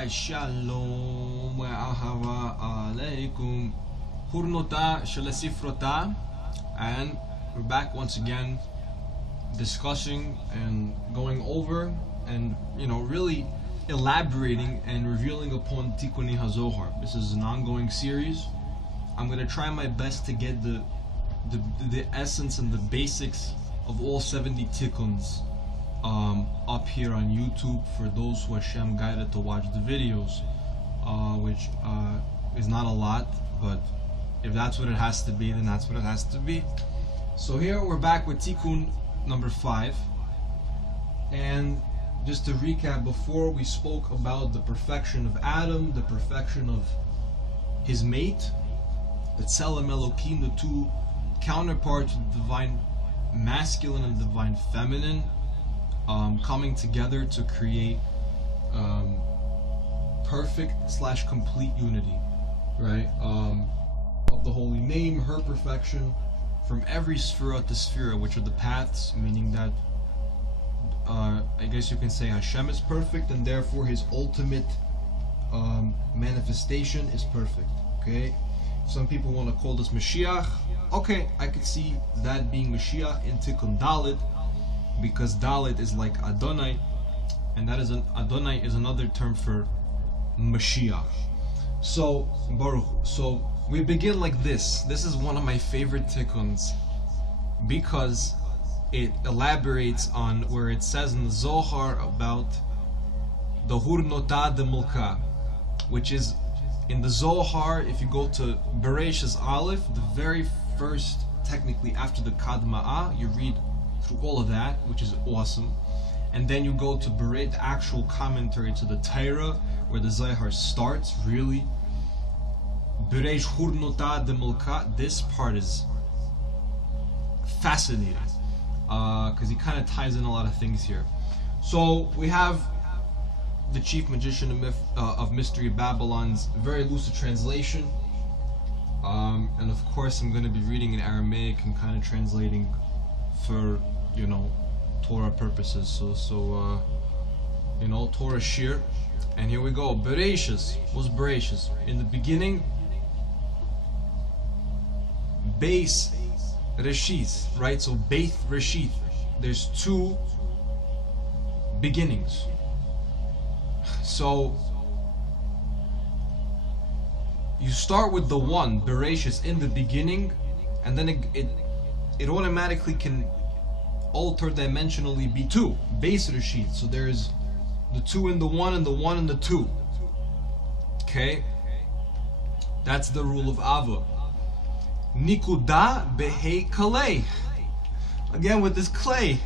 Alright, shalom wa ahava alaikum. Hurnota shalesifrota. And we're back once again discussing and going over and really elaborating and revealing upon Tikuni Hazohar. This is an ongoing series. I'm going to try my best to get the essence and the basics of all 70 Tikuns up here on YouTube for those who Hashem guided to watch the videos, which is not a lot, but if that's what it has to be, then that's what it has to be. So here we're back with Tikun number 5, and just to recap, before we spoke about the perfection of Adam, the perfection of his mate, the Tselem Elokim, the two counterparts of the divine masculine and divine feminine, coming together to create perfect / complete unity, right? Of the holy name, her perfection, from every sphera to sphera, which are the paths, meaning that I guess you can say Hashem is perfect, and therefore his ultimate manifestation is perfect. Okay, some people want to call this Mashiach. Okay, I could see that being Mashiach in Tikkun Dalet, because Dalet is like Adonai, and that is Adonai is another term for Mashiach. So Baruch. So we begin like this. This is one of my favorite Tikkuns because it elaborates on where it says in the Zohar about the Hurnota de Mulka, which is in the Zohar. If you go to Bereshis Aleph, the very first, technically after the Kadma'ah, you read through all of that, which is awesome, and then you go to the actual commentary to the Torah, where the Zayhar starts. Really, Bereish Hurnota de Mulka. This part is fascinating because he kind of ties in a lot of things here. So we have the chief magician of Mystery Babylon's very lucid translation, and of course I'm going to be reading in Aramaic and kind of translating for Torah purposes. So Torah Shir. And here we go. Bereshis. What's Bereshis? In the beginning, Beis Reshith, right? So Beith Reshith. There's two beginnings. So you start with the one, Bereshis, in the beginning, and then it automatically can alter dimensionally be two, Beis Reshith. So there's the two in the one and the one in the two. Okay? That's the rule of Ava. Nikuda behei kalei. Again with this clay,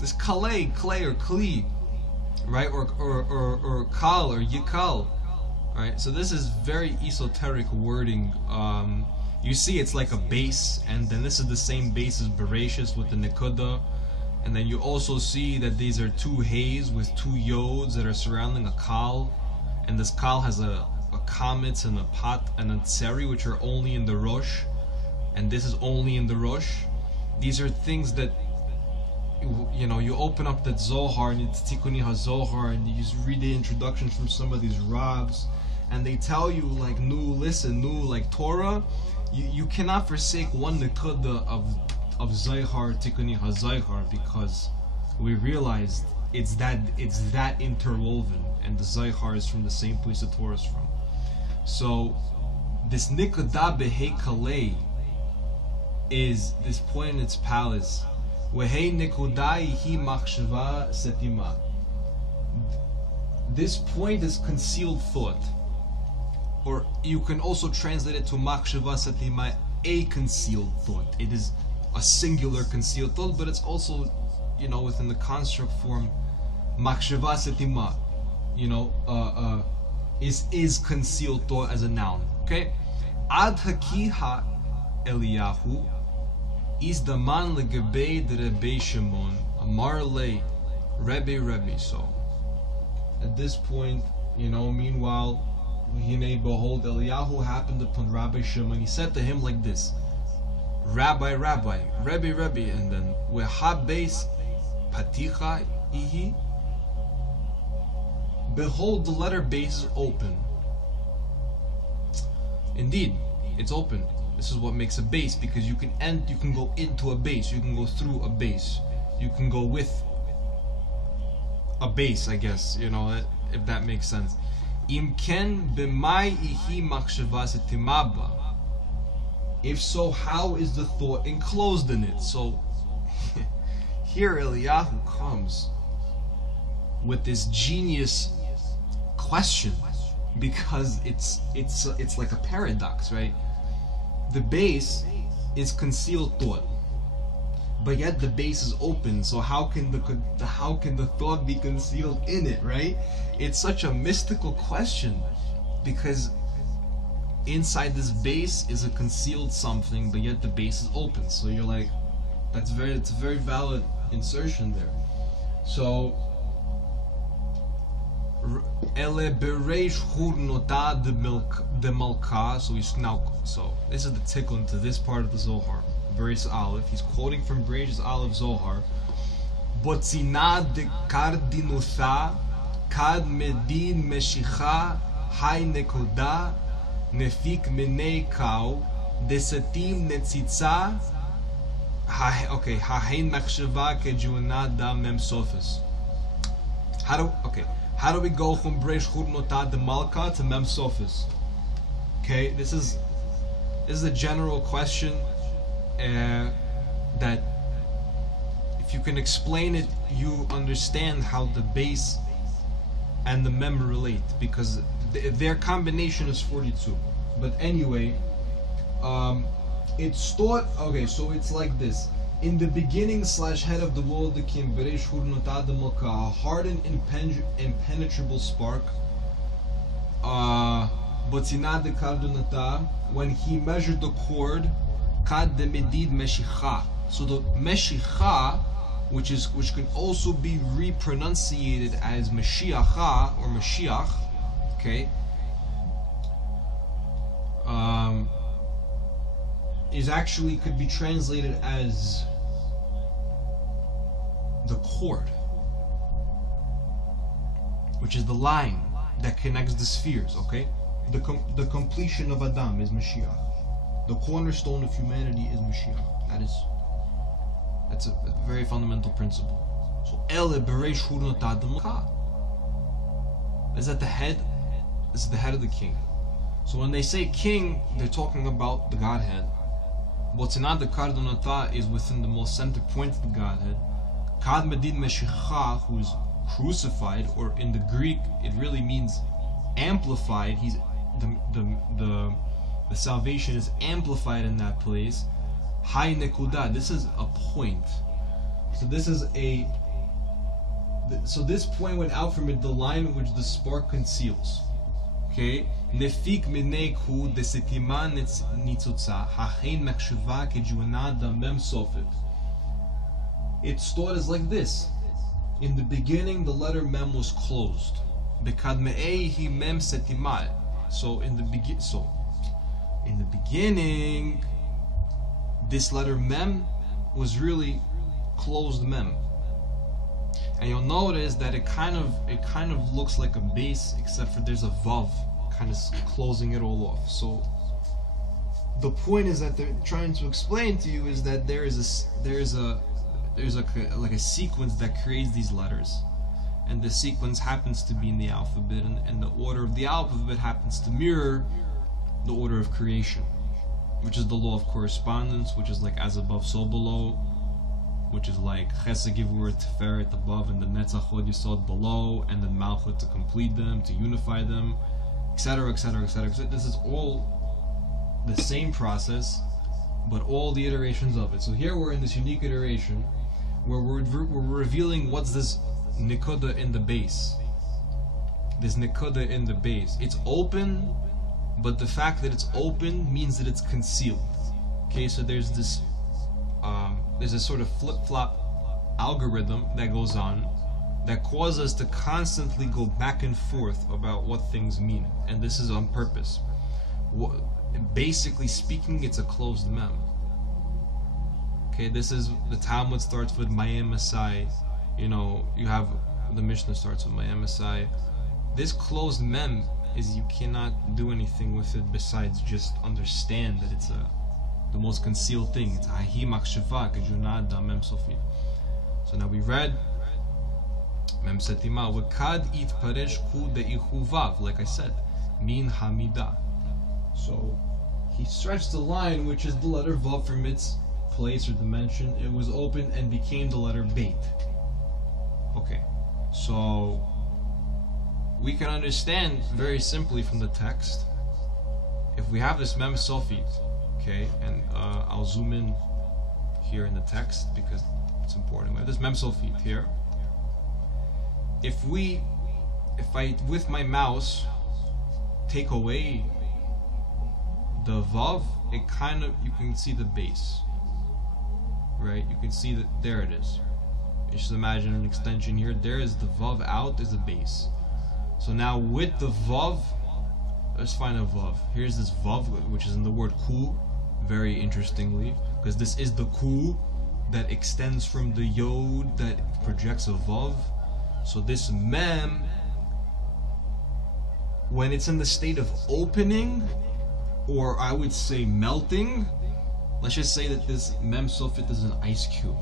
this kalei, clay or kli, right? Or kal or yikal, right? So this is very esoteric wording. You see, it's like a base, and then this is the same base as Bereshis with the nikuda. And then you also see that these are two hays with two yods that are surrounding a kal, and this kal has a kametz and a pat and a tseri, which are only in the rosh, and this is only in the rosh. These are things that you open up that Zohar, and it's Tikuni HaZohar, and you just read the introductions from some of these rabbis, and they tell you like, like Torah, you cannot forsake one nekuda of Zayhar, Tikuni HaZayhar, because we realized it's that interwoven, and the Zayhar is from the same place the Torah is from. So this Nikuda Behei Kalei is this point in its palace. Wehei Nikudai hi Machshava Setima. This point is concealed thought, or you can also translate it to Machshava Setima, a concealed thought. It is a singular concealed thought, but it's also, within the construct form, Machshava Setima, is concealed thought as a noun. Okay? Ad hakiha Eliyahu is the man legabei de Rebbe Shimon Amar le Rebbe. So at this point, meanwhile, behold, Eliyahu happened upon Rabbi Shimon. He said to him like this: Rabbi, Rebbe, and then wehabes paticha ihi behold, the letter base is open. Indeed, it's open. This is what makes a base, because you can go into a base, you can go through a base, you can go with a base, I guess, if that makes sense. Im ken b'mai ihi machshava setima ba. If so, how is the thought enclosed in it? So here Eliyahu comes with this genius question, because it's like a paradox, right? The base is concealed thought, but yet the base is open. So how can the thought be concealed in it, right? It's such a mystical question, because inside this base is a concealed something, but yet the base is open. So you're like, it's a very valid insertion there. So ele bereish hurnota de malka. So this is the tikkun to this part of the Zohar. Bereish Aleph. He's quoting from Bereish Aleph Zohar. Botzina de kardinutha kad medin meshicha hay nekoda nefik minei kau desetim netzitza. Okay, hahein machshava kejuna da mem sofis. How do we go from Breish Churnota de Malka to Mem Sofis? Okay, this is a general question that if you can explain it, you understand how the base and the Mem relate, because their combination is 42. But anyway, it's thought. Okay, so it's like this. In the beginning / head of the world, the Kim Bereish Hurnota de Malka, a hardened, impenetrable spark. Botzina de Kardunata, when he measured the cord, Kad de Medid Meshicha. So the Meshicha, which can also be repronunciated as Mashiacha or Mashiach, okay, is actually could be translated as the cord, which is the line that connects the spheres. Okay, the completion of Adam is Mashiach. The cornerstone of humanity is Mashiach. That's a very fundamental principle. So Ele Bereish Hurnota de Malka is at the head. This is the head of the king. So when they say king, they're talking about the Godhead. Botzina de Kardunata is within the most center point of the Godhead. Kad Medid Meshicha, who is crucified, or in the Greek it really means amplified. He's the salvation is amplified in that place. Hai nekuda. This is a point. So this point went out from it, the line which the spark conceals. Okay, nefik mineku desetiman nitzutza hachein mechshava kejunada mem sofit. Its thought is like this: in the beginning, the letter mem was closed. Bekadmei hi mem setimai. So in the beginning, this letter mem was really closed mem. And you'll notice that it kind of looks like a base, except for there's a vav kind of closing it all off. So the point is that they're trying to explain to you is that there's a sequence that creates these letters, and the sequence happens to be in the alphabet, and the order of the alphabet happens to mirror the order of creation, which is the law of correspondence, which is like as above so below, which is like Chesed Gevurah Tiferet above and the Netzach Hod Yesod below, and then Malchut to complete them, to unify them, etc., etc., etc. This is all the same process, but all the iterations of it. So here we're in this unique iteration where we're revealing what's this Nikuda in the base. This Nikuda in the base. It's open, but the fact that it's open means that it's concealed. Okay, so there's this sort of flip-flop algorithm that goes on that causes us to constantly go back and forth about what things mean, and this is on purpose. Basically speaking, it's a closed mem. Okay, this is the Talmud starts with Mayim Masai. You have the Mishnah starts with Mayim Masai. this closed mem is, you cannot do anything with it besides just understand that it's the most concealed thing. It's hahi machshava kejunad mem sofit. So now we read mem setima v'kad itparesh ku deichu vav, like I said, min hamida. So he stretched the line, which is the letter vav from its place or dimension. It was open and became the letter beit. Okay, so we can understand very simply from the text, if we have this mem sofit, okay, and I'll zoom in here in the text because it's important. We have this mem sofit here. If I with my mouse take away the vav, it kind of, you can see the base, right? You can see that there it is. You just imagine an extension here. There is the vav out, is the base. So now with the vav, let's find a vav. Here's this vav, which is in the word ku, very interestingly, because this is the ku that extends from the yod that projects a vav. So this mem, when it's in the state of opening, or I would say melting, let's just say that this mem sofit is an ice cube.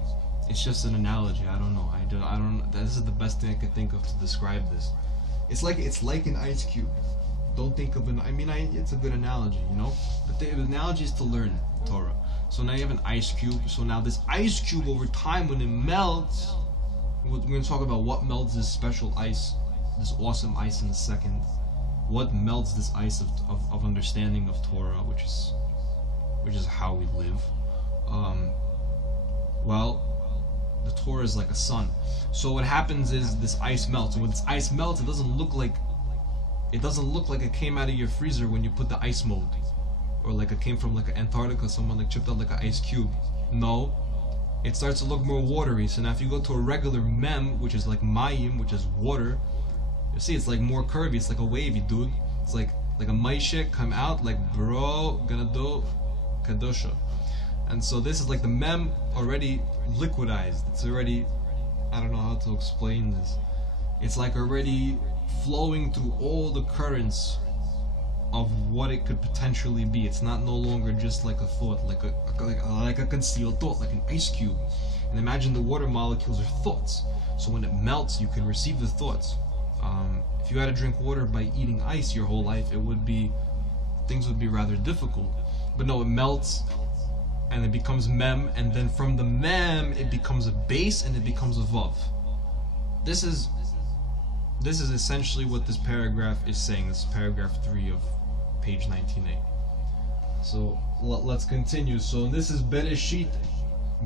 It's just an analogy. I don't know. I don't. This is the best thing I could think of to describe this. It's like an ice cube. Don't think of an. It's a good analogy, you know. But the analogy is to learn Torah. So now you have an ice cube. So now this ice cube, over time, when it melts, we're going to talk about what melts this special ice, this awesome ice in a second. What melts this ice of understanding of Torah, which is how we live. Well, the Torah is like a sun. So what happens is this ice melts. And when this ice melts, it doesn't look like it came out of your freezer when you put the ice mold, or like it came from like Antarctica, someone like chipped out like an ice cube. No, it starts to look more watery. So now if you go to a regular mem, which is like mayim, which is water, you see it's like more curvy. It's like a wavy, dude. It's like a maishik come out like bro gonna do kadosha. And so this is like the mem already liquidized. It's already, I don't know how to explain this. It's like already flowing through all the currents of what it could potentially be. It's not no longer just like a thought, like a concealed thought, like an ice cube. And imagine the water molecules are thoughts. So when it melts, you can receive the thoughts. If you had to drink water by eating ice your whole life, things would be rather difficult. But no, it melts and it becomes mem, and then from the mem it becomes a base and it becomes a vav. This is essentially what this paragraph is saying. This is paragraph 3 of page 19a. So let's continue. So this is Bereshit,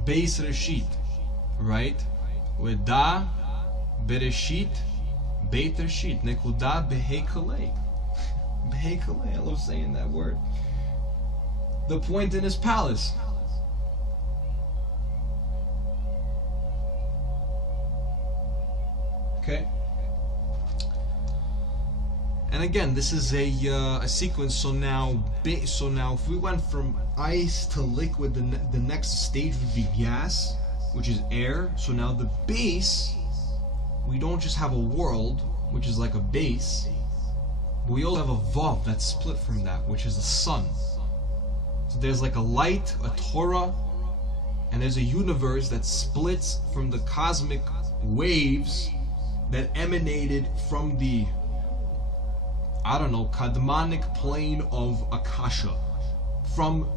base Reshit, right? With da, Bereshit, Beit Reshit, Nekuda Behei Kalei. Behei Kalei, I love saying that word. The point in his palace. Okay. And again, this is a sequence. So now if we went from ice to liquid, the next stage would be gas, which is air. So now the base, we don't just have a world, which is like a base, but we also have a vav that's split from that, which is the sun. So there's like a light, a Torah, and there's a universe that splits from the cosmic waves that emanated from the, I don't know, Kadmanic plane of Akasha, from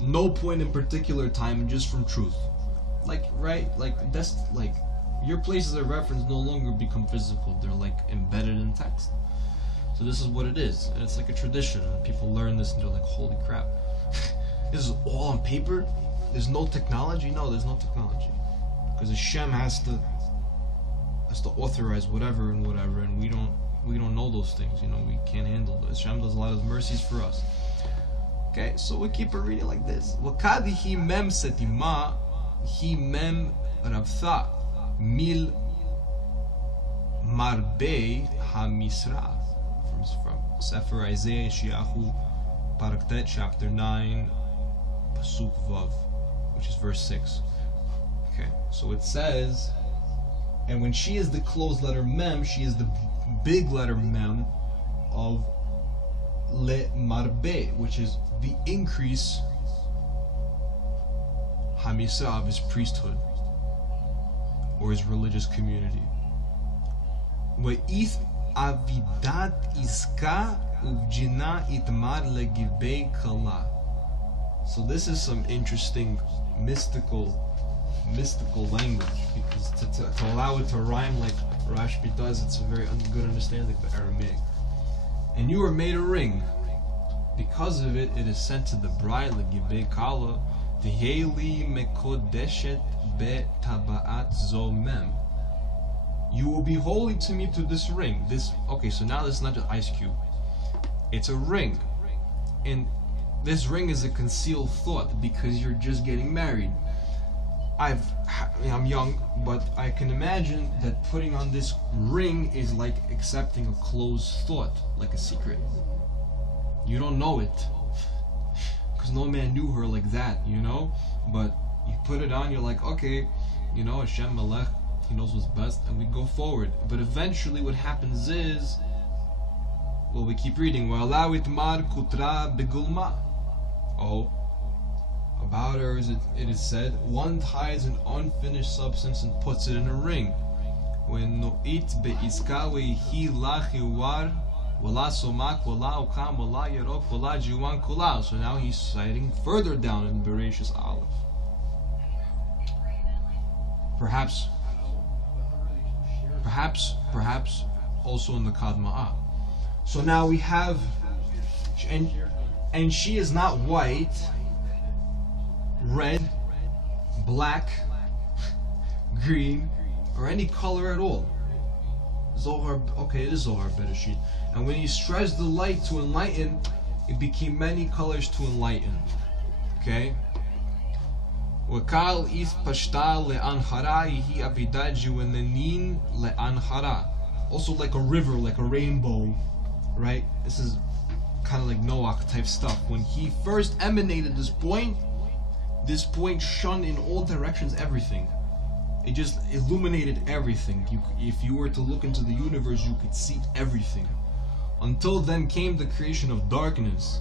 no point in particular time, just from truth. Like, right? Like, that's like, your places of reference no longer become physical, they're like embedded in text. So this is what it is, and it's like a tradition, and people learn this and they're like, holy crap, this is all on paper? There's no technology? No, there's no technology. Because Hashem has to authorize whatever, and we don't know those things, you know, we can't handle this. Hashem does a lot of mercies for us. Okay, so we keep it reading like this. Wakadi hi mem setima, hi mem rabtha, mil marbei ha-misra. From Sefer Isaiah Yeshayahu, Paraktet, chapter 9, Pasuk Vav, which is verse 6. Okay, so it says, and when she is the closed letter mem, she is the big letter mem of le marbe, which is the increase hamisa of his priesthood or his religious community. Ve'ith avidat iska uvjina itmar legibei kala. So this is some interesting mystical language, because to allow it to rhyme like Rashbi does, it's a very good understanding of Aramaic. And you were made a ring. Because of it, it is sent to the bride legibei kala, teheli mekodeshet be tabaat zomem. You will be holy to me through this ring. Okay, so now this is not just ice cube. It's a ring. And this ring is a concealed thought because you're just getting married. I'm young, but I can imagine that putting on this ring is like accepting a closed thought, like a secret. You don't know it, because no man knew her like that, But you put it on, you're like, okay, Hashem Melech, He knows what's best, and we go forward. But eventually what happens is, well, we keep reading, oh, about her it is said, one ties an unfinished substance and puts it in a ring. When no'it be'iskawe hi lachiwar wala somak wala okam wala yarok wala jiwan kula. So now he's citing further down in Bereshis Aleph. Perhaps also in the Kadma'ah. So now we have, and she is not white, red, black, green, or any color at all. Zohar, okay, it is Zohar Bereshit. And when he stretched the light to enlighten, it became many colors to enlighten. Okay? Wakal is pashta le'anhara hi avidaju lenin le'anhara. Also like a river, like a rainbow, right? This is kind of like Noach type stuff. When he first emanated this point shone in all directions everything. It just illuminated everything. If you were to look into the universe, you could see everything. Until then came the creation of darkness.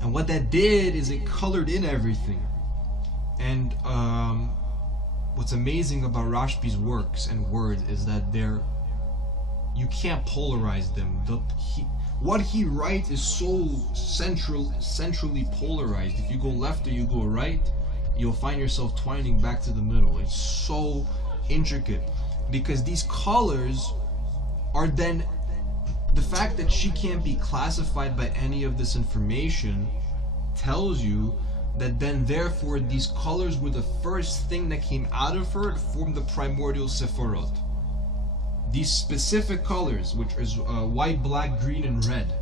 And what that did is it colored in everything. And what's amazing about Rashbi's works and words is that you can't polarize them. What he writes is so centrally polarized. If you go left or you go right, you'll find yourself twining back to the middle. It's so intricate, because these colors are then, the fact that she can't be classified by any of this information tells you that then therefore these colors were the first thing that came out of her to form the primordial Sephirot. These specific colors, which is white, black, green, and red.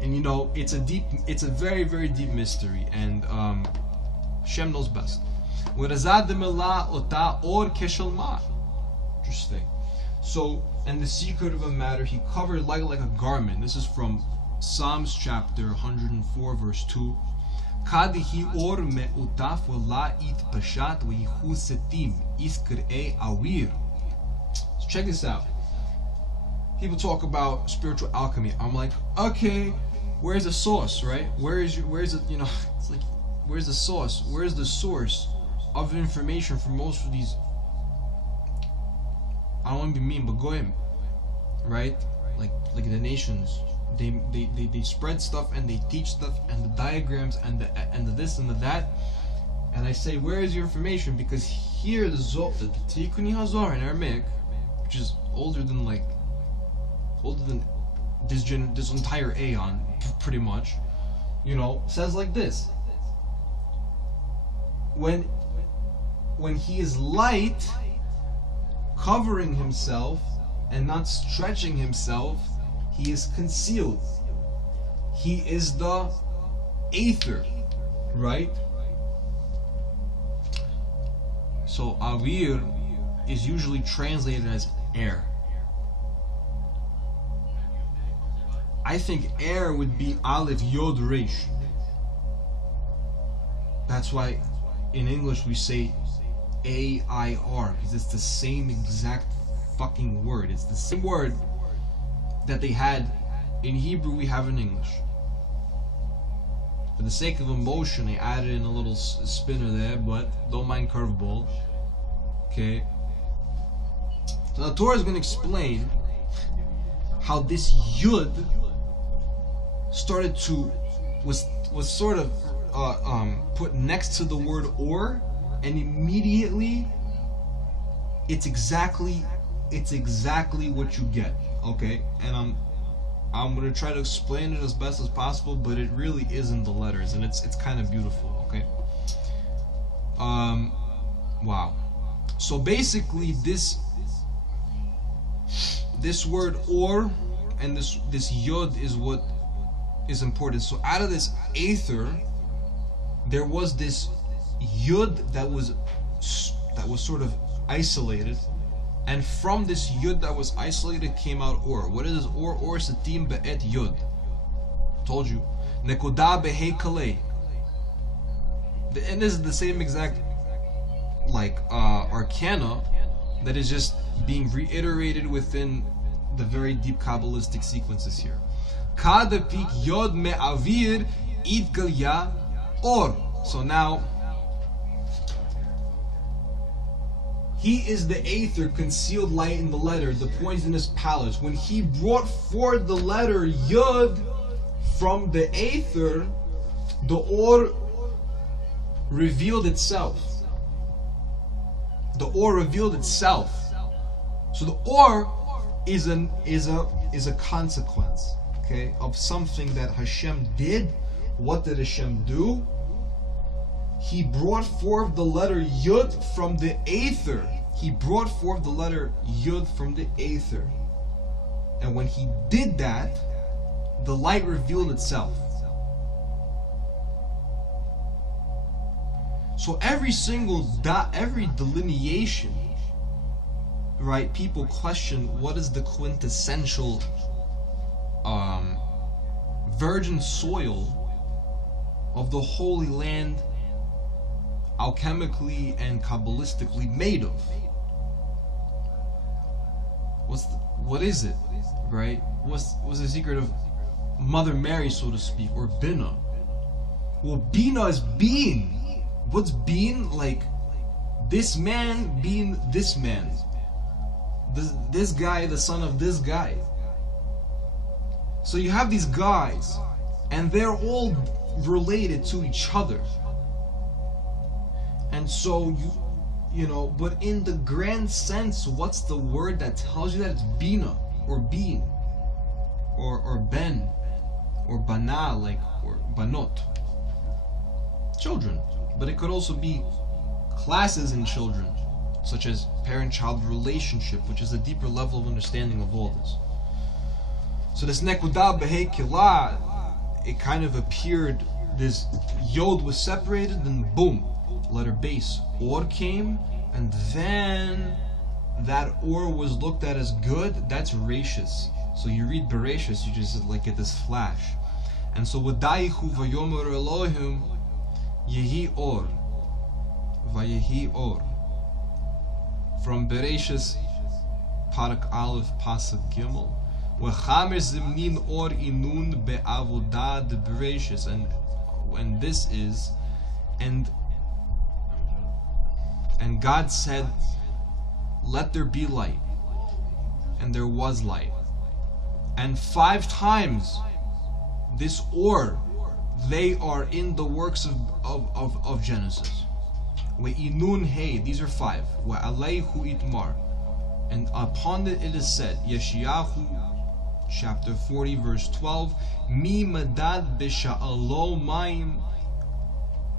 And it's a very, very deep mystery, and Hashem knows best. Interesting. So, and the secret of a matter, he covered like a garment. This is from Psalms chapter 104, verse 2. So check this out. People talk about spiritual alchemy. I'm like, okay, where's the source, right? It's like, where's the source? Where's the source of information for most of these? I don't want to be mean, but goyim, right? Like the nations, they spread stuff and they teach stuff and the diagrams and the this and the that. And I say, where is your information? Because here the Tikuny Hazar in Aramaic, which is older than this entire Aeon, pretty much, says like this: when he is light, covering himself and not stretching himself, he is concealed. He is the aether, right? So Avir is usually translated as air. I think air would be Aleph Yod Resh. That's why in English we say AIR, because it's the same exact fucking word. It's the same word that they had in Hebrew we have in English. For the sake of emotion, I added in a little spinner there, but don't mind curveball. Okay. So the Torah is going to explain how this Yud started to was sort of put next to the word or, and immediately it's exactly what you get. Okay, and I'm gonna try to explain it as best as possible, but it really isn't the letters, and it's kind of beautiful. Okay. Wow. So basically, this word or and this yod is what is important. So out of this aether, there was this yud that was sort of isolated. And from this yud that was isolated came out or. What is or? Or satim be'et yud. Told you. Nekuda be'hei kalei. And this is the same exact arcana that is just being reiterated within the very deep Kabbalistic sequences here. Kada pik yod me'avir itgalya or. So now, he is the aether, concealed light in the letter, the poisonous palace. When he brought forth the letter Yud from the aether, the or revealed itself. The or revealed itself. So the or is a consequence, okay, of something that Hashem did. What did Hashem do? He brought forth the letter Yud from the aether. He brought forth the letter Yud from the aether. And when he did that, the light revealed itself. So every single every delineation, right? People question what is the quintessential virgin soil of the Holy Land alchemically and kabbalistically made of. What is it, right? What's the secret of Mother Mary, so to speak, or Bina? Well, Bina is being. What's being? Like this man being this man, this guy, the son of this guy. So you have these guys, and they're all related to each other. And so you know, but in the grand sense, what's the word that tells you that? It's bina, or being, or ben, or bana, or banot, children. But it could also be classes in children, such as parent-child relationship, which is a deeper level of understanding of all this. So this nekuda behei kilah, it kind of appeared, this yod was separated, and boom, letter base, or came, and then that or was looked at as good. That's rachis. So you read bereshis, you just get this flash. And so v'dayichu vayomer Elohim yehi or, vayehi or. From bereshis parak aleph pasuk gimel, v'chamer zimnin or inun be'avodah de bereshis. And this is, and God said, let there be light. And there was light. And 5 times this or, they are in the works of Genesis. We'inun hey, these are 5. We'aleihu itmar. And upon it is said, Yeshayahu chapter 40 verse 12, Mi madad b'sha'alo mayim.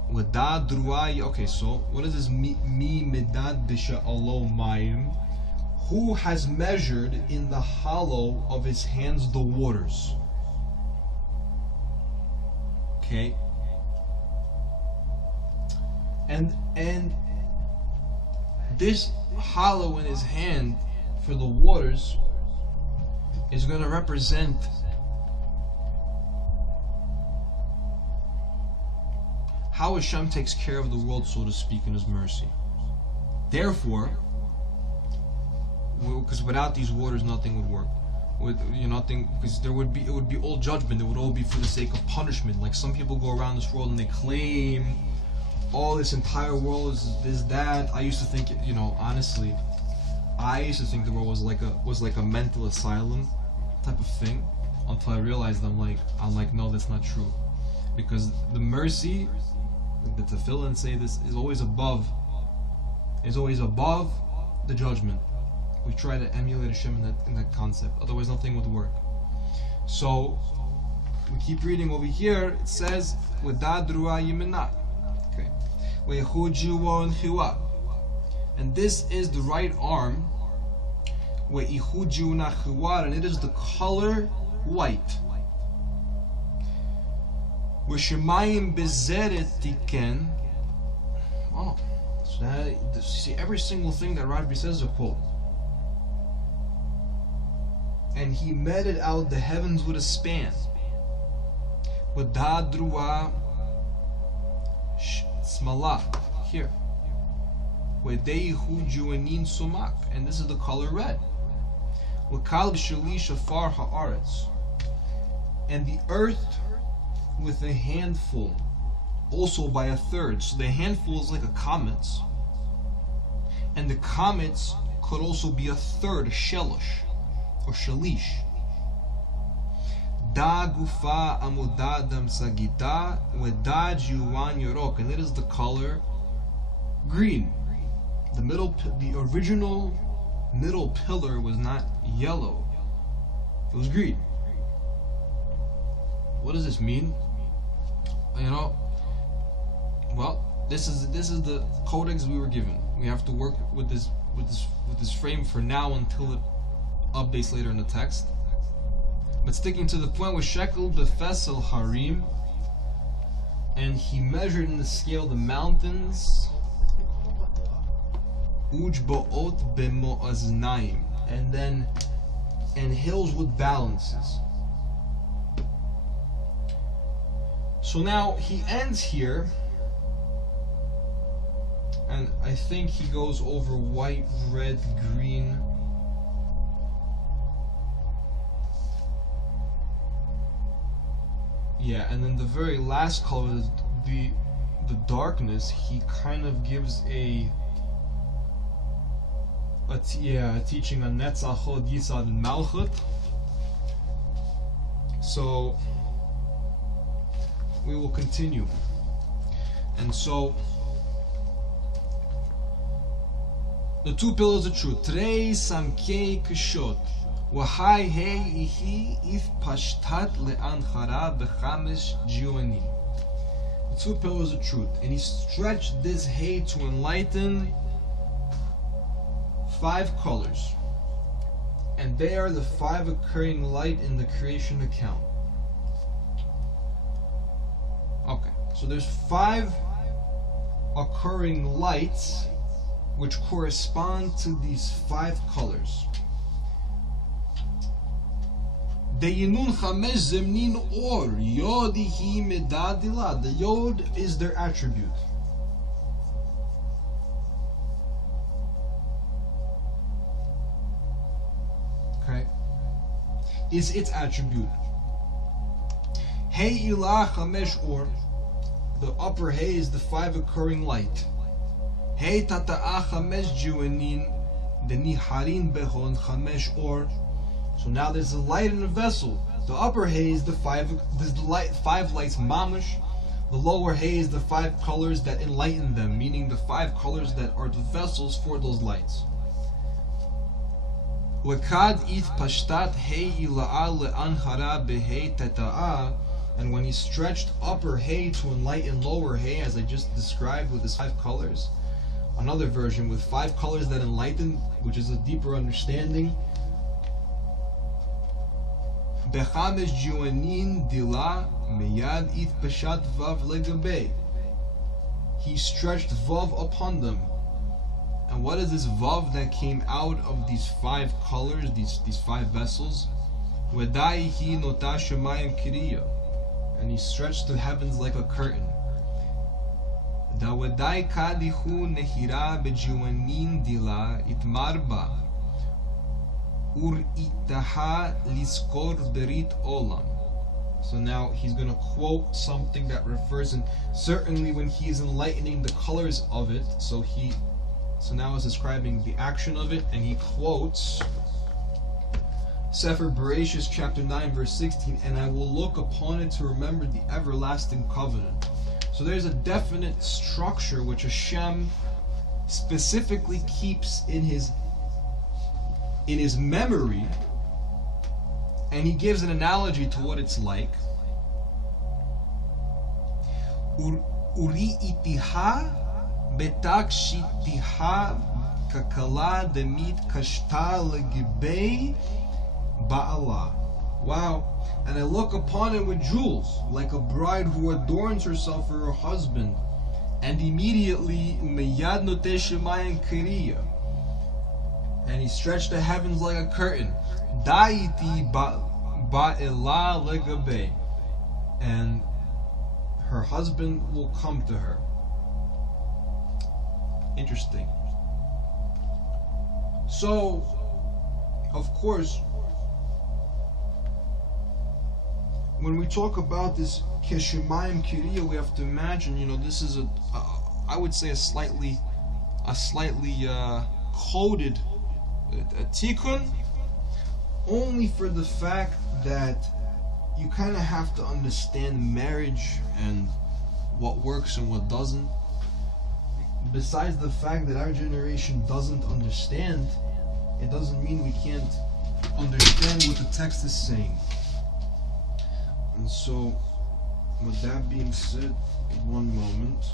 Okay, so what is this mi medad b'sha'alo mayim? Who has measured in the hollow of his hands the waters? Okay. And this hollow in his hand for the waters is going to represent how Hashem takes care of the world, so to speak, in His mercy. Therefore, because without these waters, nothing would work. with nothing, because it would be all judgment. It would all be for the sake of punishment. Like some people go around this world and they claim, oh, this entire world is this, that. I used to think, honestly, I used to think the world was like a mental asylum type of thing, until I realized I'm like, no, that's not true, because the mercy, the tefillin say this, is always above the judgment. We try to emulate Hashem in that concept. Otherwise, nothing would work. So we keep reading over here. It says, "Wedad ruah yimina." Okay. And this is the right arm. And it is the color white. Shemayim bezeret tiken. Oh, so that, see, every single thing that Rajbi says is a quote. And he meted out the heavens with a span. Wadad ruah smala. Here. Wedeihu juanin sumak. And this is the color red. Wakal shali shafar haaretz. And the earth with a handful, also by a third. So the handful is like a comets. And the comets could also be a third, shelish, or shalish. Da gufa amudadam sagita wedad juwan yorok. And it is the color green. The original middle pillar was not yellow. It was green. What does this mean? Well, this is the codex we were given. We have to work with this frame for now until it updates later in the text. But sticking to the point with shekel befesel harim, and he measured in the scale the mountains, ujboot bemoaznaim, and hills with balances. So now he ends here, and I think he goes over white, red, green. Yeah, and then the very last color, the darkness, he kind of gives a teaching on Netzachot, Yisad, and Malchut. So we will continue. And so the two pillars of truth. Trei samkei kishot. Wahai hei ihi if pashtat le'anchara bechamesh jiwanim. The two pillars of truth. And he stretched this hay to enlighten 5 colors. And they are the 5 occurring light in the creation account. Okay, so there's 5 occurring lights which correspond to these 5 colors. Deyinun chamesh zemnin or yodihi medadila. The yod is their attribute. Okay, is its attribute. Hey ilah chamesh or, the upper hay is the 5 occurring light. Hey tata'a chamesh juanin, the niharin behon chamesh or. So now there's a light in the vessel. The upper hay is the 5 lights mamish. The lower hay is the 5 colors that enlighten them, meaning the 5 colors that are the vessels for those lights. Lekad ith pashtat hay ila'a le'anhara behei tata'a. And when he stretched upper hay to enlighten lower hay, as I just described with his 5 colors, another version with 5 colors that enlighten, which is a deeper understanding. Bechamesh juanin dila meyad ith peshat vav legabe. He stretched vav upon them. And what is this vav that came out of these 5 colors, these 5 vessels? Wedai hi nota shemayim kiriya. And he stretched the heavens like a curtain. Da wedai kadihu nehira bejuanin dila itmarba. Ur'itaha liskor berit olam. So now he's going to quote something that refers, and certainly when he is enlightening the colors of it, so now he's describing the action of it, and he quotes Sefer Bereshis chapter 9 verse 16, and I will look upon it to remember the everlasting covenant. So there's a definite structure which Hashem specifically keeps in his memory, and he gives an analogy to what it's like. Uri itiha betak shitiha kakala demit kashta legibei ba'ala. Wow. And I look upon it with jewels, like a bride who adorns herself for her husband. And immediately umeyad noteh shemayim kiriya, and he stretched the heavens like a curtain. Da'iti ba'ela legabe, and her husband will come to her. Interesting. So, of course, when we talk about this Keshemayim Kiriya, we have to imagine, this is I would say a slightly coded a Tikkun, only for the fact that you kind of have to understand marriage and what works and what doesn't. Besides the fact that our generation doesn't understand, it doesn't mean we can't understand what the text is saying. And so, with that being said, one moment.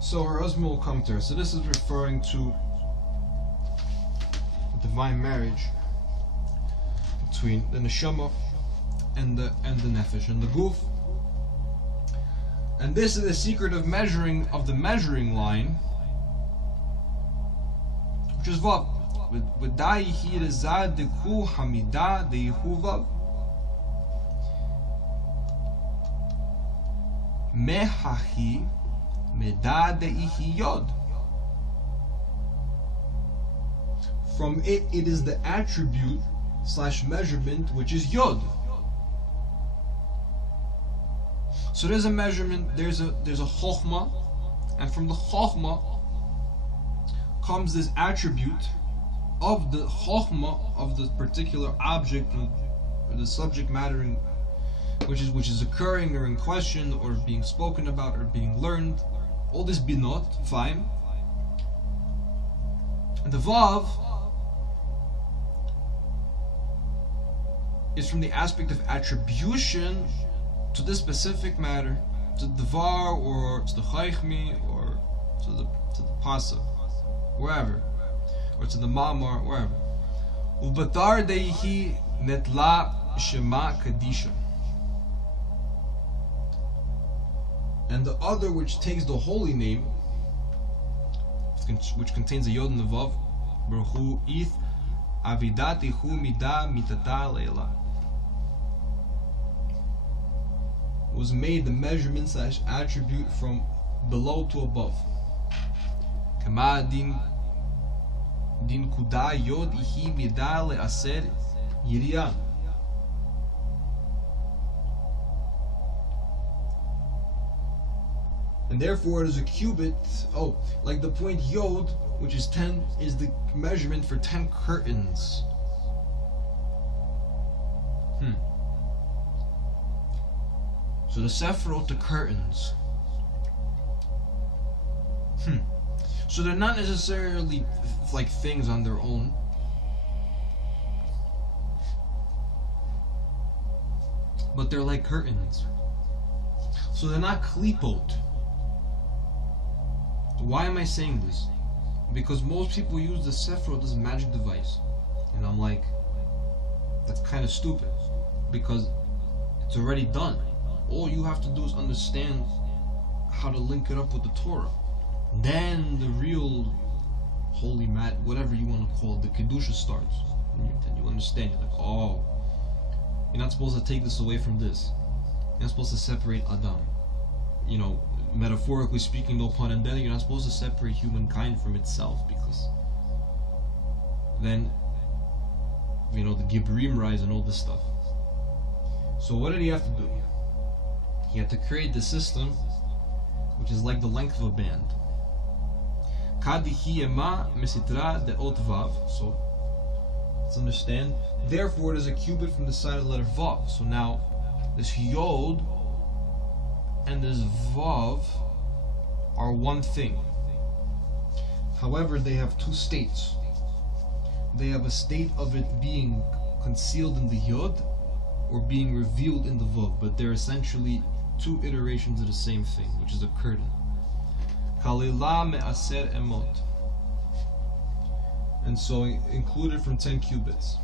So her husband will come to her. So this is referring to the divine marriage between the neshama and the nefesh and the guf. And this is the secret of measuring, of the measuring line, which is vav. V'dayihi rezad deku hamida deyihu vav. Mehahi Yod. From it is the attribute / measurement which is Yod. So there's a measurement, there's a Chokhmah, and from the Chokhmah comes this attribute of the Chokhmah of the particular object or the subject matter which is occurring or in question or being spoken about or being learned. All this binot, fine. And the vav is from the aspect of attribution to this specific matter, to the var or to the chaychmi or to the pasuk, wherever, or to the mamar, wherever. Ubatar deihi netla shema kadisha. And the other, which takes the holy name, which contains a yod and a vav, Baruchu ith avidatihu midah mitata leila, was made the measurement / attribute from below to above. Kama din kuda yod ihi midah leaser yiriyah. And therefore it is a cubit, like the point Yod, which is 10, is the measurement for 10 curtains. So the Sephiroth, the curtains. So they're not necessarily like things on their own. But they're like curtains. So they're not klipot. Why am I saying this? Because most people use the Sephiroth as a magic device. And I'm like, that's kind of stupid. Because it's already done. All you have to do is understand how to link it up with the Torah. Then the real holy mat, whatever you want to call it, the Kedusha starts. And you understand, you're like, oh, you're not supposed to take this away from this. You're not supposed to separate Adam. You know, metaphorically speaking, no pun intended, you're not supposed to separate humankind from itself, because then, you know, the Gibrim rise and all this stuff. So what did he have to do? He had to create the system which is like the length of a band. So let's understand. Therefore, it is a cubit from the side of the letter Vav. So now, this Yod and this Vav are one thing. However, they have two states. They have a state of it being concealed in the Yod or being revealed in the Vav, but they're essentially two iterations of the same thing, which is a curtain. Kalila me'aser emot. And so included from 10 cubits.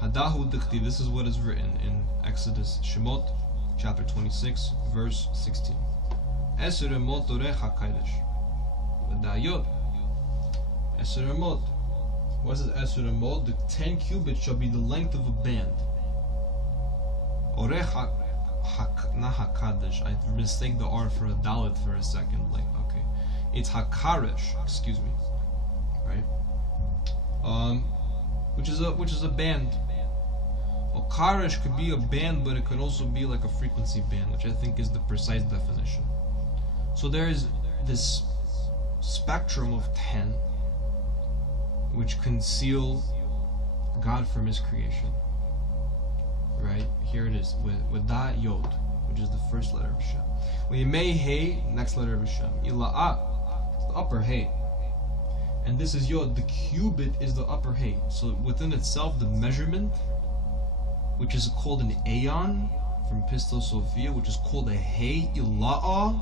Hadahu dikti, this is what is written in Exodus Shemot, chapter 26, verse 16. Eser emot orech ha'kaidesh. V'dayot. Eser emot. What is Eser emot? The 10 cubits shall be the length of a band. Orech not hakadosh. I mistake the R for a dalet for a second. Like, okay, it's hakaresh. Excuse me, right? Which is a band. Well, karesh could be a band, but it could also be like a frequency band, which I think is the precise definition. So there is this spectrum of 10, which conceal God from His creation. Right, here it is with da Yod, which is the first letter of Hashem. We may Hey, next letter of Hashem. Ila'a, the upper Hey, and this is Yod. The cubit is the upper Hey. So within itself, the measurement, which is called an Aeon from Pisto Sophia, which is called a Hey Ila'a,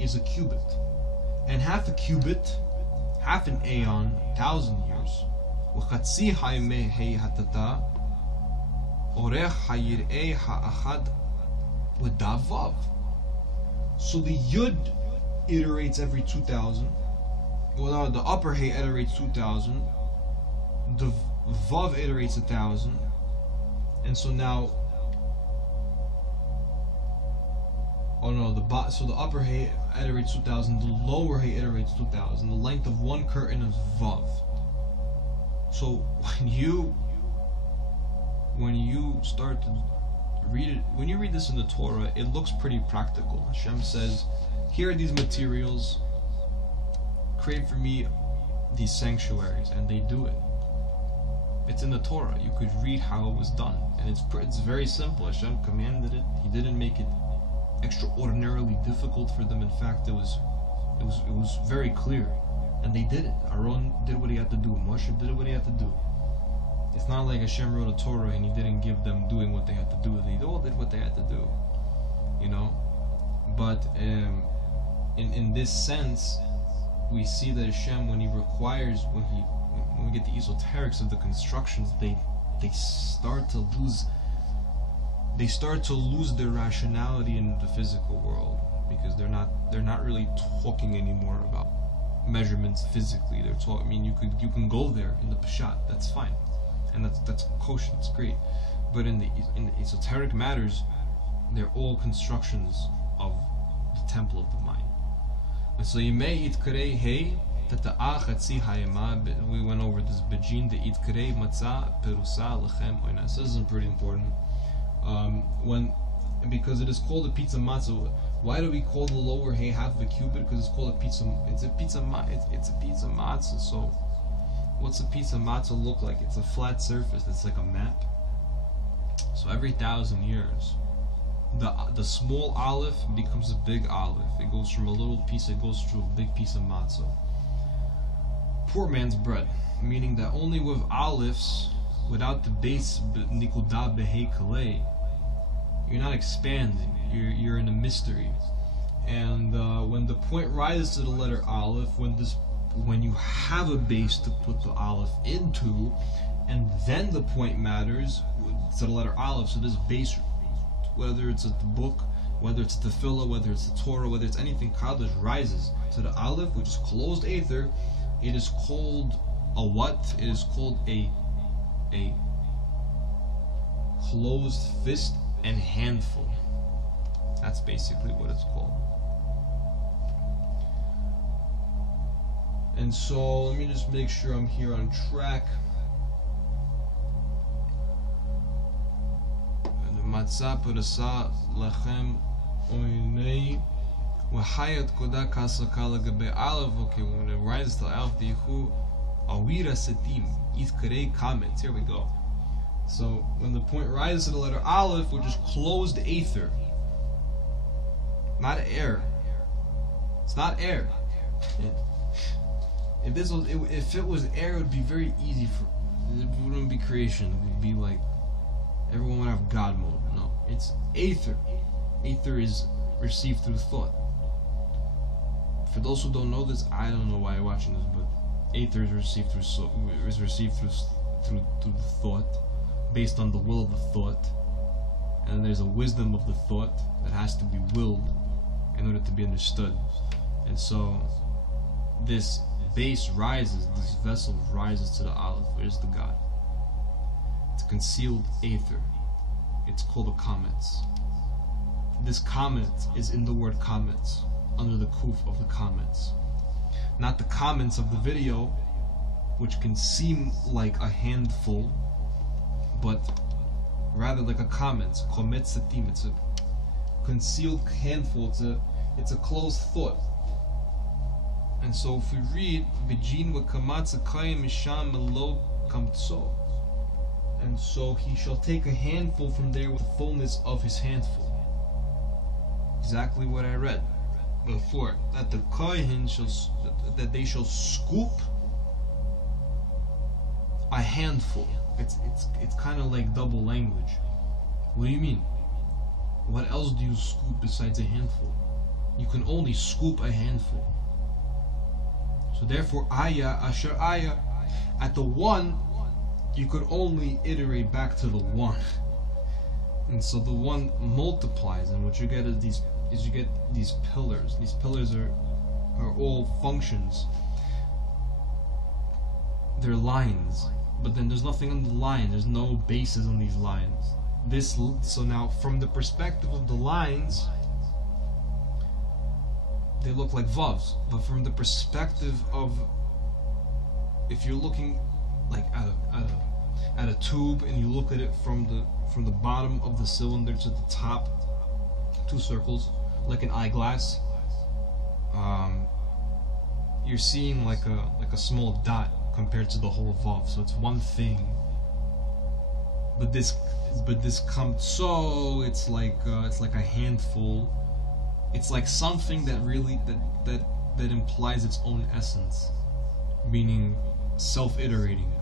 is a cubit, and half a cubit, half an Aeon, 1,000 years. V'chatzi Haimei Hey Hatata. Orech hayir'ei ha'achad with Vav. So the Yud iterates every 2,000. Well, no, the upper Hay iterates 2,000. The Vav iterates 1,000. And so now, so the upper Hay iterates 2,000. The lower Hay iterates 2,000. The length of one curtain is Vav. So when you start to read it, when you read this in the Torah, it looks pretty practical. Hashem says, here are these materials, create for me these sanctuaries, and they do it. It's in the Torah. You could read how it was done, and it's very simple. Hashem commanded it. He didn't make it extraordinarily difficult for them. In fact, it was very clear, and they did it. Aaron did what he had to do. Moshe did what he had to do. It's not like Hashem wrote a Torah and He didn't give them doing what they had to do. They all did what they had to do, you know. But in this sense, we see that Hashem, when He requires, when we get the esoterics of the constructions, they start to lose their rationality in the physical world, because they're not really talking anymore about measurements physically. They're talking. I mean, you can go there in the Peshat. That's fine. And that's kosher, it's great. But in the esoteric matters, they're all constructions of the temple of the mind. And so we went over this bejin, the itkare matzah perusa lechem oinas. This is pretty important. Because it is called a pizza matzah. Why do we call the lower hay half of a cubit? Because it's called a pizza. It's a pizza matzah. So what's a piece of matzah look like? It's a flat surface. It's like a map. So every 1,000 years, the small aleph becomes a big aleph. It goes from a little piece, it goes to a big piece of matzah. Poor man's bread, meaning that only with alephs, without the base nikudah behei kalei, you're not expanding. You're in a mystery. And when the point rises to the letter aleph, when you have a base to put the aleph into, and then the point matters to the letter aleph. So this base, whether it's a book, whether it's tefillah, whether it's the Torah, whether it's anything kadosh, rises to the aleph, which is closed aether, it is called a what? It is called a closed fist and handful. That's basically what it's called. And so let me just make sure I'm here on track. Matzah parasa lachem oinei v'hayat koda kasakala gabe aleph. Okay, when it rises to aleph, the yichu awira setim itkarei comments. Here we go. So when the point rises to the letter aleph, which is closed aether, not air. It's not air. If it was air, it would be very easy it wouldn't be creation. It would be like everyone would have God mode. No, it's aether. Aether is received through thought. For those who don't know this, I don't know why you're watching this, but aether is received through the thought, based on the will of the thought, and there's a wisdom of the thought that has to be willed in order to be understood. And so this base rises, this vessel rises to the aleph, which is the God. It's a concealed aether. It's called a comments. This comment is in the word comments, under the kuf of the comments. Not the comments of the video, which can seem like a handful, but rather like a comments. Kometz setim. It's a concealed handful. It's a closed thought. And so if we read Bijin v'kamatz akayim misham melo kamtso, and so he shall take a handful from there with the fullness of his handful. Exactly what I read before, that the kohen that they shall scoop a handful. It's kind of like double language. What do you mean? What else do you scoop besides a handful? You can only scoop a handful. So therefore, ayah asher ayah, at the one, you could only iterate back to the one, and so the one multiplies, and what you get is you get these pillars. These pillars are all functions. They're lines, but then there's nothing on the line. There's no bases on these lines. So now, from the perspective of the lines, they look like vavs, but from the perspective of, if you're looking like at a tube and you look at it from the bottom of the cylinder to the top, two circles, like an eyeglass, you're seeing like a small dot compared to the whole vav. So it's one thing. But this kamtso, it's like a handful. It's like something that really that implies its own essence, meaning self-iterating.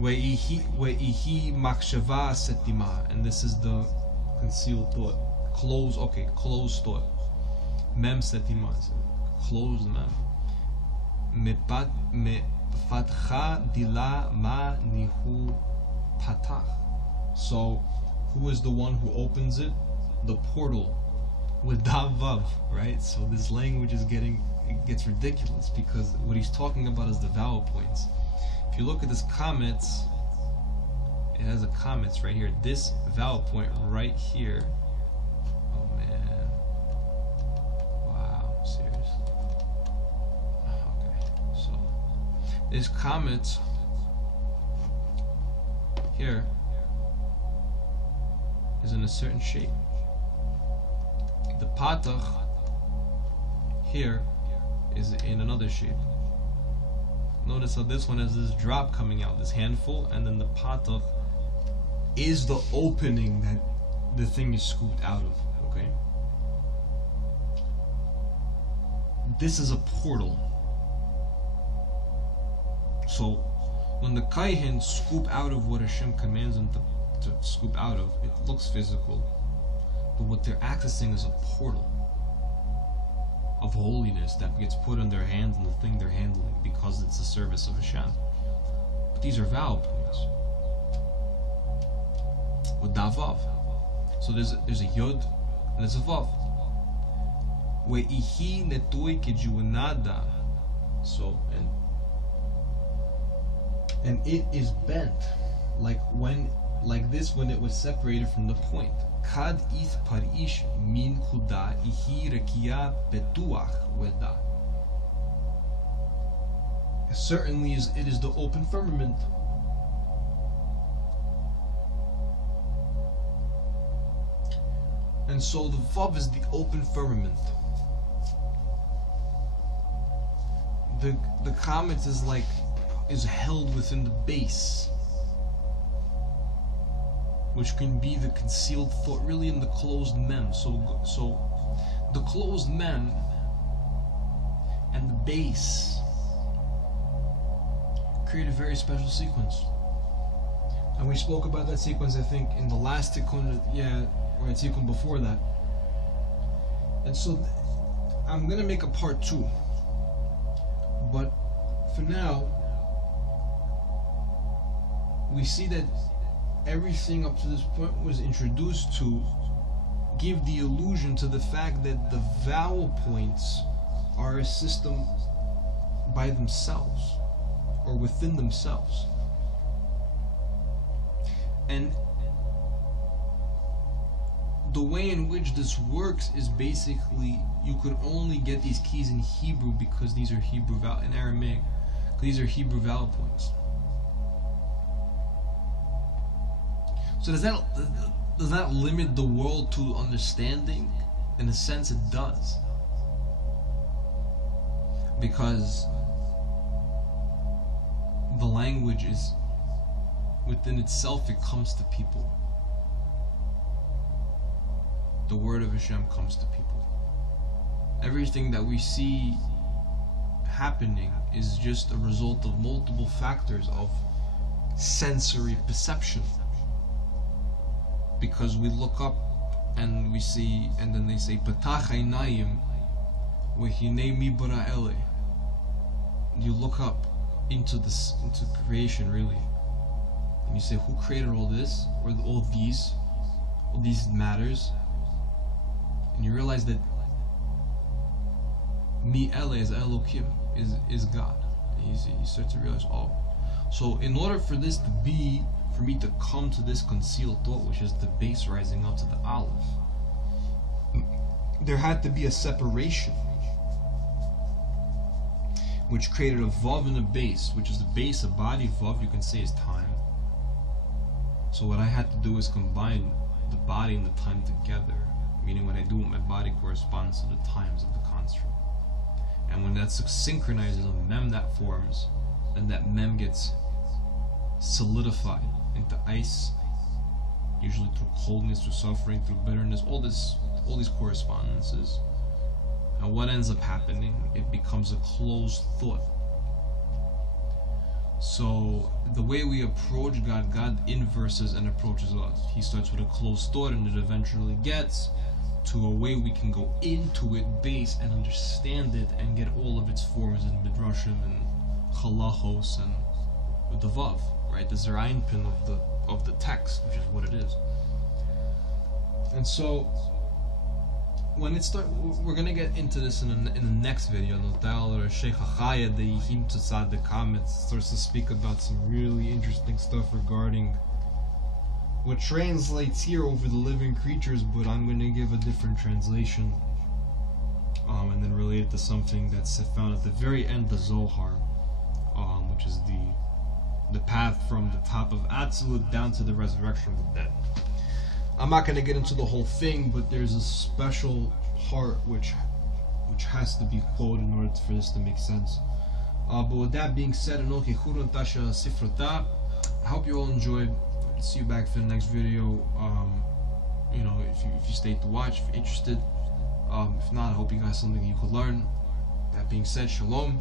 We'ihi makshava setima, and this is the concealed thought. Closed thought. Mem setima, closed mem. Mefatcha dila ma nihu patach. So, who is the one who opens it? The portal. With dav vav, right? So this language gets ridiculous, because what he's talking about is the vowel points. If you look at this comments, it has a comments right here. This vowel point right here. Oh man. Wow, seriously. Okay, so this comments here is in a certain shape. The patach here is in another shape. Notice how this one has this drop coming out, this handful, and then the patach is the opening that the thing is scooped out of. Okay? This is a portal. So when the kohen scoop out of what Hashem commands them to scoop out of, it looks physical. But what they're accessing is a portal of holiness that gets put on their hands and the thing they're handling, because it's the service of Hashem. But these are vowel points with davav. So there's a yod and there's a vav. We'ihi netoi kejuanada. So and it is bent like this when it was separated from the point. Kad ith parish min kuda ihi rekia betuach weda. Certainly it is the open firmament. And so the Vav is the open firmament. The comet is held within the base, which can be the concealed thought, really in the closed mem. So the closed mem and the base create a very special sequence. And we spoke about that sequence, I think, in the last Tikkun, or a Tikkun before that. And so I'm going to make a part 2. But for now, we see that everything up to this point was introduced to give the illusion to the fact that the vowel points are a system by themselves or within themselves. And the way in which this works is basically you could only get these keys in Hebrew because these are Hebrew in Aramaic. These are Hebrew vowel points. So does that limit the world to understanding? In a sense, it does, because the language is within itself. It comes to people. The word of Hashem comes to people. Everything that we see happening is just a result of multiple factors of sensory perception. Because we look up and we see, and then they say, Patach einayim v'hinei mi bara ele. You look up into creation, really, and you say, who created all this, or all these matters? And you realize that Mi Ele is Elohim, is God. And you start to realize, so in order for this to be, for me to come to this concealed thought, which is the base rising up to the Aleph, there had to be a separation, which created a Vav in the base, which is the base, a body. Vav, you can say, is time. So what I had to do is combine the body and the time together. Meaning what I do with my body corresponds to the times of the construct. And when that synchronizes a mem that forms, then that mem gets solidified into ice, usually through coldness, through suffering, through bitterness, all these correspondences. And what ends up happening? It becomes a closed thought. So the way we approach God, God inverses and approaches us. He starts with a closed thought, and it eventually gets to a way we can go into it, base, and understand it, and get all of its forms in midrashim and halachos and with the vav, right? The zerayin pin of the text, which is what it is. And so when it starts, we're gonna get into this in the next video. No Sheikh Achaya, the Yihim Tzad, the comments, starts to speak about some really interesting stuff regarding what translates here over the living creatures, but I'm going to give a different translation, and then relate it to something that's found at the very end of Zohar, which is the path from the top of Atzilut down to the resurrection of the dead. I'm not going to get into the whole thing, but there's a special part which has to be quoted in order for this to make sense. But with that being said, I hope you all enjoyed. See you back for the next video. If you stayed to watch, if you're interested. If not, I hope you got something you could learn. That being said, shalom.